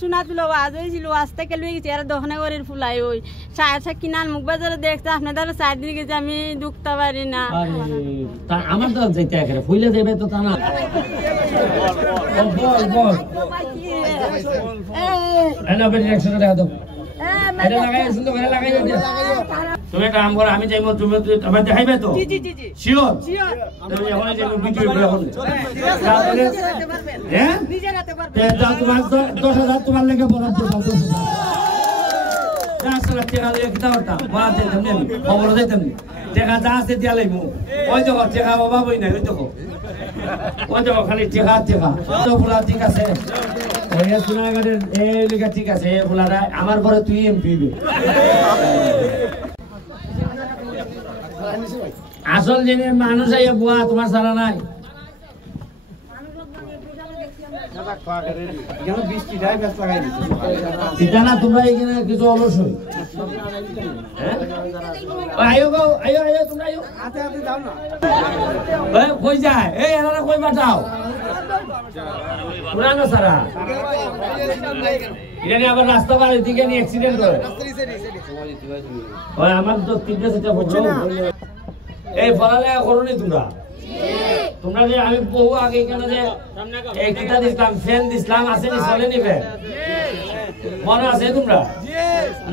শোনা তুলো আওয়াজ হয়েছিল আজ থেকে লুয়ে গেছি আর দোকানে করে ফুলাই ওই সাড়ে কিনার মুখ বাজারে দেখতে আপনাদের 4 দিন গেছে আমি ঢুকতে পারি না আমার তো যাইতে এখানে ফুলে দেবে তো তা না বল এনা বেরি 100 টাকা দাও এটা লাগাই সুন্দর করে লাগাই দাও তুমি কাম করো আমি যাইবো তুমি আমার দেখাইবে তো জি জি জি জি শিওর তুমি এখন যাইবো ভিডিও করে এখন হ্যাঁ নিজে রাতে পারবে দাও তোমার 10000 তোমার লাগে বরাদ্দ দাও 10,000 টাকা দিয়ে কি দাওটা বরাদ্দ দেন আমি খবর দিতাম টাকা যা আছে দিয়া লাইবো ওই দেখো টাকা বাবা বই নাই ওই দেখো খালি টাকা তো পুরা ঠিক আছে ওই সুনাগাড়ের এই লিগা ঠিক আছে পুরাটা আমার পরে তুই এমপি হবে আসল জিনিস মানুষ আইয়া বুয়া তোমার সারা নাই তোমরা এখানে কিছু অলস হই আয়ো গো আয়ো আয়ো তোমরা আয়ো কই যায় এই এনারা কই পাঠাও পুরানো সারা এটা আবার রাস্তা পার দিকে নিয়ে অ্যাক্সিডেন্ট করে ওই আমার তো 3টা বছর এই ফলালে করনি তোমরা যে আমি বহু আগে এখানে যে এই কিতা দিলাম ফ্যান দিলাম আছে নি চলে নিবে মনে আছে তোমরা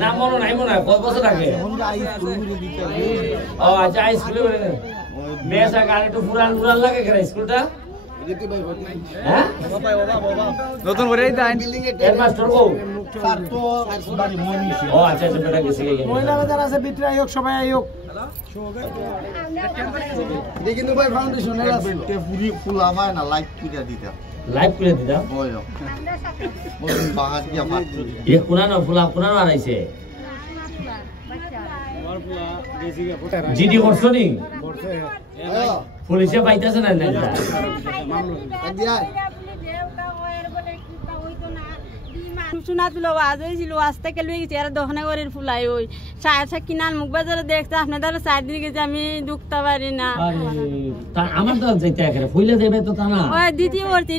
না মনে নাই মনে হয় কত বছর আগে ও আচ্ছা স্কুলে মেয়েসা গাড়ি একটু পুরান লাগে কেন স্কুলটা হ্যাঁ নতুন করে দেন হেডমাস্টার কো স্যার তো বাড়ি মনিশি ও আচ্ছা আচ্ছা বেটা গেছে মহিলা যারা আছে ভিতরে আয়োগ সবাই আয়োগ দেখি তো ভাই ফাউন্ডেশনের আছে পুরি ফুল আমায় না লাইট করে দিতা ওই ওই বাহার দিয়া মাত্র এ কোনানো ফুলা আইছে আমার ফুলা বেসিকে জিডি করছনি পুলিশে পাইতাছে না শোনা তুলো আওয়াজ হয়েছিল আজ থেকে লুয়ে গেছি আর দোকানে করে ফুলাই ওই সাড়ে কিনার মুখ বাজারে দেখতে আপনাদের 4 দিন গেছে আমি ঢুকতে পারি না আমার তো যাইতে এখানে ফুলে দেবে তো তা না ওই দিদি করছি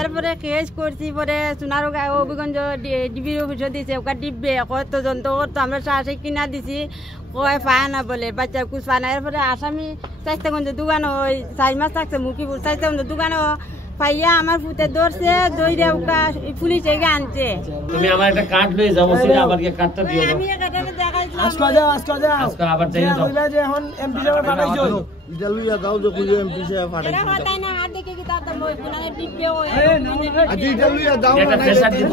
এরপরে কেস করছি পরে সোনার অভিগঞ্জ ডিবির অফিসে দিছে ওকা ডিববে কত যন্ত্র করতো আমরা সাড়ে কিনা দিছি কয় পায় না বলে বাচ্চা কুছ পায় না এরপরে আসামি চাইতেগঞ্জ দোকানে ওই 4 মাস থাকছে মুখিপুর চাইতেগঞ্জ দোকানে পাইয়া আমার ফুটে ধরছে দইরা ওকা পুলিশে আনছে তুমি আমার একটা কার্ড লয়ে যাও সেটা আবার কি কার্ডটা দিও আমি কার্ডটা দেখাইছিলাম আজকে আবার যাই দাও কইলা যে এখন এমপি সাহেব পাঠাইছো এটা লইয়া দাও যে কইলো এমপি সাহেব পাঠাইছো এটা হতাই না আর দেখে কি তার মই পুনানে টিপবে ওই আজ এটা লইয়া দাও এটা প্রেসার দিব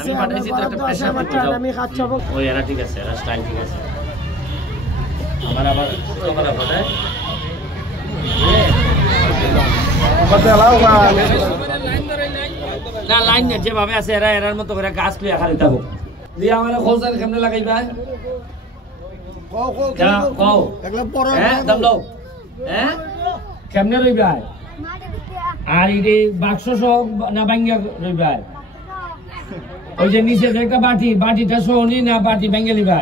আমি পাঠাইছি তো একটা প্রেসার দিতে দাও আমি খাচ্ছব ওই এরা ঠিক আছে এরা স্টাইল ঠিক আছে আমার আবার তোমরা বলে না লাইন না যেভাবে আছে এরার মতো করে গাছ লিয়ে খালি থাকো দিয়ে আমার খোলসাল কেমনে লাগাইবা কও দাম দাও কেমনে রইবা আর এই বাক্স সহ না ভাঙ্গা রইবা ওই যে নিচে যে একটা বাটিটা সহনি না বাটি ভাঙ্গে লিবা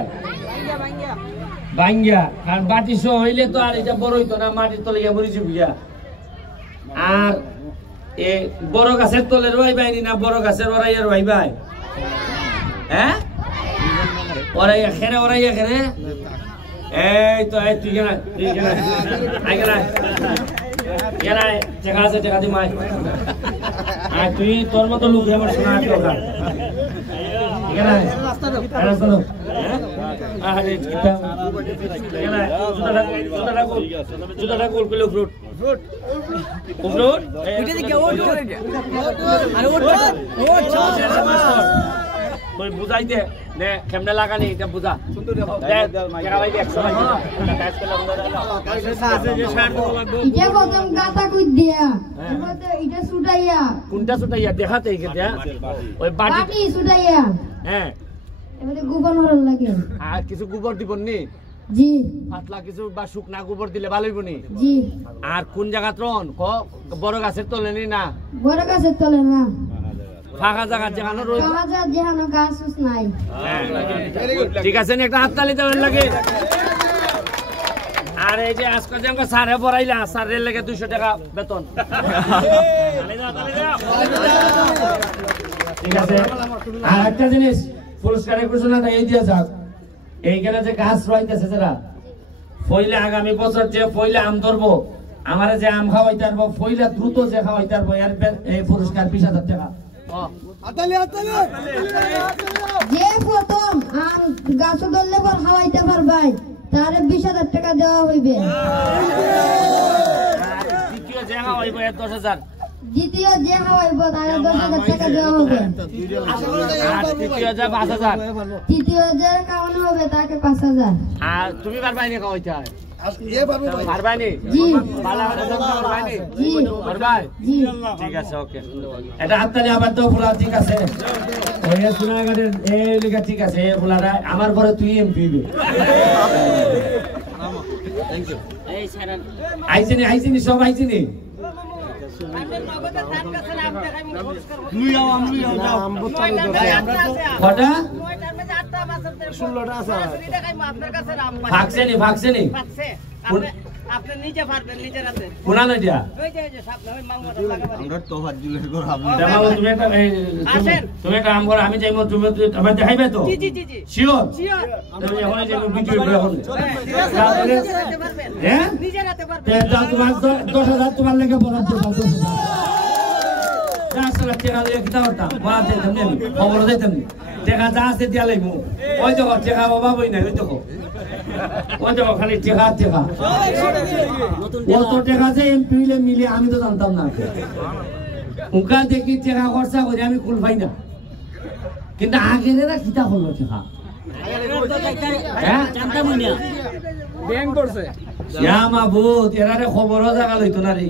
ভাঙ্গা আর বাটি সহ হইলে তো আর এটা বড় হইতো না মাটির তলে গিয়া মরি যাবিয়া আর এ বড় গাছের তলের ভাইবাইনি না বড় গাছের ওরাইয়ার ভাইবাই হ্যাঁ ওরাইয়া খেরে এই তো এই তুই কেনা আই কেনা টাকা আছে টাকা দি মাই আর তুই তোর মতো লোক আমার শোনা আছে ওখান বুঝাই দে কেমনে লাগানি এটা বুঝা কোনটা ছুটাইয়া দেখাতে ওই বাটি ছুটাইয়া হ্যাঁ আর কিছু গোবর দিবন নি জি পাতলা কিছু বা শুকনা গোবর দিলে ভালো হইব নি জি আর কোন জায়গা ত্রন বড় গাছের তলে নি না বড় গাছের তলে না ফাঁকা জায়গা যেখানে রোজ যেখানে গাছ নাই ঠিক আছে নি একটা হাততালি দেওয়ার লাগে আর এই যে আজকে যে আমাকে সারে পড়াইলা সারের লেগে 200 টাকা বেতন ঠিক আছে আর একটা জিনিস পুরস্কারের ঘোষণাটা এই দিয়া যাক এইখানে যে গাছ রইতেছে যারা ফইলে আগামী বছর যে ফইলে আম ধরবো আমারে যে আম খাওয়াইতে পারবো ফইলে দ্রুত যে খাওয়াইতে পারবো এর এই পুরস্কার 20,000 টাকা যে প্রথম আম গাছ ধরলে পর খাওয়াইতে পারবাই তার 20,000 টাকা দেওয়া হইবে। দ্বিতীয় যে খাওয়াইব 10,000 দ্বিতীয় যে খাওয়াইব তার 10,000 টাকা দেওয়া হবে। আর তৃতীয় যে 5,000 তৃতীয় যে খাওয়ানো হবে তাকে 5,000। আর তুমি পারবাই না খাওয়াইতে হয় এ পারবো ভাই পারবাই না জি ভালো করে পারবাই না জি পারবাই জি ঠিক আছে ওকে এটা হাততালি আবার তো ফুলা ঠিক আছে ওই সুনাগড়ের এই লিগা ঠিক আছে এই ফুলাটা আমার পরে তুই এমপি হবে থ্যাংক ইউ এই স্যার আইছিনি সব আইছিনি লুই যাও আম লুই যাও আম বস্তা কটা 16টা আছে ফাকছেনি আপনি নিচে পারবেন নিচে রাতে কোনা না দিয়া ওই যে সামনে ওই মাংসটা লাগাবেন আমরা তো হাত দিলে করে আপনি দেখাবো তুমি একটা আম করে আমি যাইবো তুমি আমার দেখাইবে তো জি জি জি জি শিওর শিওর তুমি এখন যাইবো ভিডিও করে এখন নিচে রাতে পারবেন হ্যাঁ নিচে রাতে পারবেন দাও তোমার 10,000 তোমার লেগে বরাদ্দ দাও 10,000 টাকা দিয়ে কিতা করতাম বরাদ্দ দিতাম নি খবর দিতাম নি টাকা যা আছে দিয়া লাইমু ওই দেখো টাকা অভাবই নাই ওই দেখো খালি টাকা কত টাকা যে এমপি মিলে আমি তো জানতাম না উকা দেখি টাকা খরচা করে আমি কুল পাই না কিন্তু আগের এরা কিতা করলো টাকা ব্যাংক করছে মাহবুদ এরারে খবরও জায়গা লইতো না রে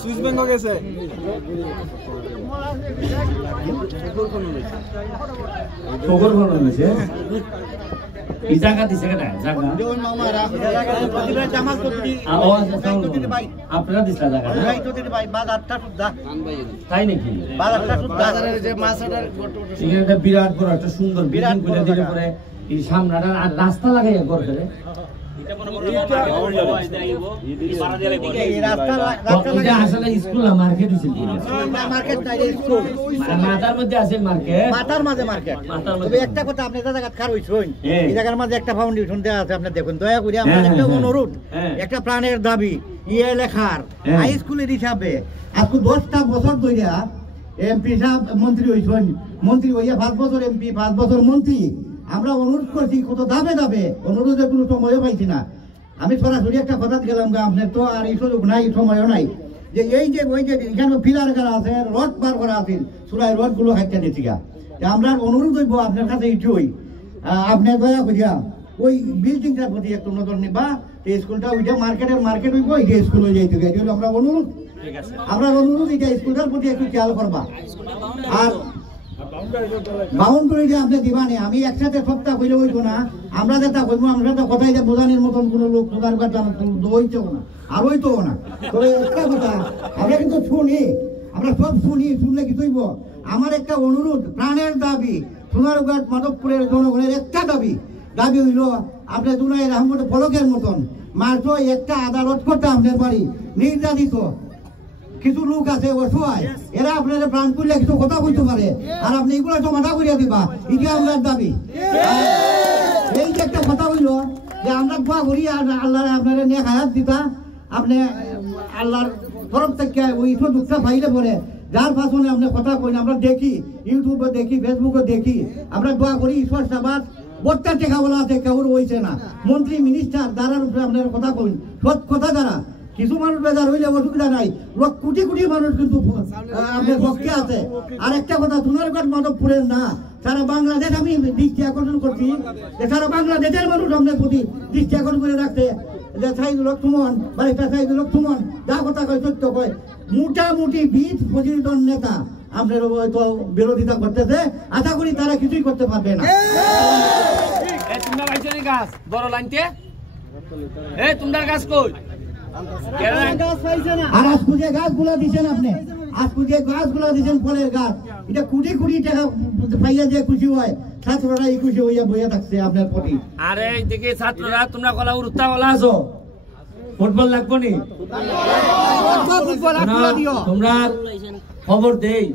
সুইস ব্যাংক গেছে খবর কোন হইছে এই জায়গা দিছে কেন জায়গা ওই মামারা প্রতিবার জামাত করতে আপনারা দিছে জায়গা না ভাই তো দিদি ভাই বাজারটা সুদ্ধা তাই নাকি বাজারটা সুদ্ধা বাজারের যে মাছটার এখানে একটা বিরাট বড় একটা সুন্দর বিল্ডিং করে দিলে পরে এই সামনাটা আর রাস্তা লাগাইয়া করে দেবে আসলে স্কুল না মার্কেট হইছে মার্কেট নাই স্কুল মাথার মধ্যে আছে মার্কেট মাথার মাঝে মার্কেট তবে একটা কথা আপনি যে জায়গা খার হইছেন এই জায়গার মাঝে একটা ফাউন্ডেশন দেওয়া আছে আপনি দেখুন দয়া করে আমার একটা অনুরোধ একটা প্রাণের দাবি ইয়ে লেখার হাই স্কুলের হিসাবে আজকে 10টা বছর ধরে এমপি সাহেব মন্ত্রী হইছেন মন্ত্রী হইয়া 5 বছর এমপি 5 বছর মন্ত্রী আমরা অনুরোধ করছি কত দাবে অনুরোধের কোনো সময়ও পাইছি না আমি সরাসরি একটা কথা গেলাম আপনার তো আর এই সুযোগ নাই সময়ও নাই যে এই যে ওই যে এখানে পিলার করা আছে রড বার করা আছে চুলাই রডগুলো হাইতে দিচ্ছি আমরা অনুরোধ হইব আপনার কাছে এইটুই আপনি দয়া করিয়া ওই বিল্ডিংটার প্রতি একটু নজর নিবা এই স্কুলটা ওইটা মার্কেট হইব এইটা স্কুল হয়ে যাইতে এটা হলো আমরা অনুরোধ এটা স্কুলটার প্রতি একটু খেয়াল করবা আর বাউন্ডারিটা আপনি দিবানি আমি একসাথে সপ্তাহ হইলে হইব না আমরা যেটা হইব আমরা তো কথাই যে বোঝানোর মতন কোনো লোক সুগার কাটা হইতেও না আর হইতেও না তবে একটা কথা আমরা কিন্তু শুনি আমরা সব শুনলে কি হইব আমার একটা অনুরোধ প্রাণের দাবি সোনারঘাট মাধবপুরের জনগণের একটা দাবি হইল আপনার দুনাই রহমত ফলকের মতন মাত্র একটা আদালত করতে আপনার বাড়ি নির্যাতিত কিছু লোক আছে অসহায় এরা আপনারা প্রাণ করলে কিছু কথা বলতে পারে আর আপনি এগুলো সমাধা করিয়া দিবা এটা আপনার দাবি এই যে একটা কথা হইল যে আমরা দোয়া করি আর আল্লাহ আপনারা নেক হায়াত দিতা আপনি আল্লাহর তরফ থেকে ওই দুঃখটা পাইলে পরে যার পাশনে আপনি কথা কইন আমরা দেখি ইউটিউবে দেখি ফেসবুকে দেখি আমরা দোয়া করি ঈশ্বর সাবাদ বট্টা টেকা বলা আছে কেউ হইছে না মন্ত্রী মিনিস্টার দ্বারার উপরে আপনার কথা কইন সৎ কথা দ্বারা কিছু মানুষ বেজার হইলে অসুবিধা নাই কোটি মানুষ কিন্তু আপনার পক্ষে আছে আর একটা কথা সোনারঘাট মাধবপুরের না সারা বাংলাদেশ আমি দৃষ্টি আকর্ষণ করছি যে সারা বাংলাদেশের মানুষ আপনার প্রতি দৃষ্টি আকর্ষণ করে রাখছে যে সাইদুল হক সুমন বারিস্টার সাইদুল হক সুমন যা কথা কয় সত্য কয় মোটামুটি 20-25 জন নেতা আপনার হয়তো বিরোধিতা করতেছে আশা করি তারা কিছুই করতে পারবে না গাছ বড় লাইনতে তোমরা গাছ কই আর আজকে গাছগুলা দিচ্ছেন আপনি আজকে গাছগুলা দিচ্ছেন ফলের গাছ এটা কোটি টাকা পাইয়া যে খুশি হয় ছাত্ররা এই খুশি হইয়া বইয়া থাকছে আপনার প্রতি আরে দেখে ছাত্ররা তোমরা কলা উত্তা কলা আছো ফুটবল লাগবো নি তোমরা খবর দেই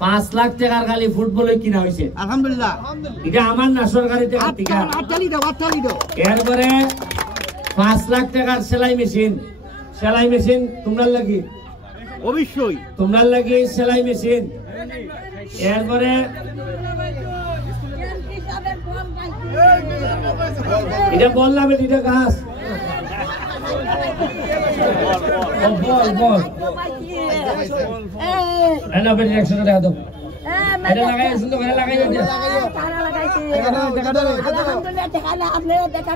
5 লাখ টাকার খালি ফুটবল কিনা হয়েছে আলহামদুলিল্লাহ এটা আমার না সরকারি টাকা থেকে এরপরে 5 লাখ টাকার সেলাই মেশিন তোমরা লাগি অবশ্যই তোমরা লাগি সেলাই মেশিন এরপরে এটা বললাম এটা গাছ বল এনা বেটি 100 টাকা দাও এটা লাগাই সুন্দর করে লাগাই দাও আলহামদুলিল্লাহ টাকা না আপনি দেখা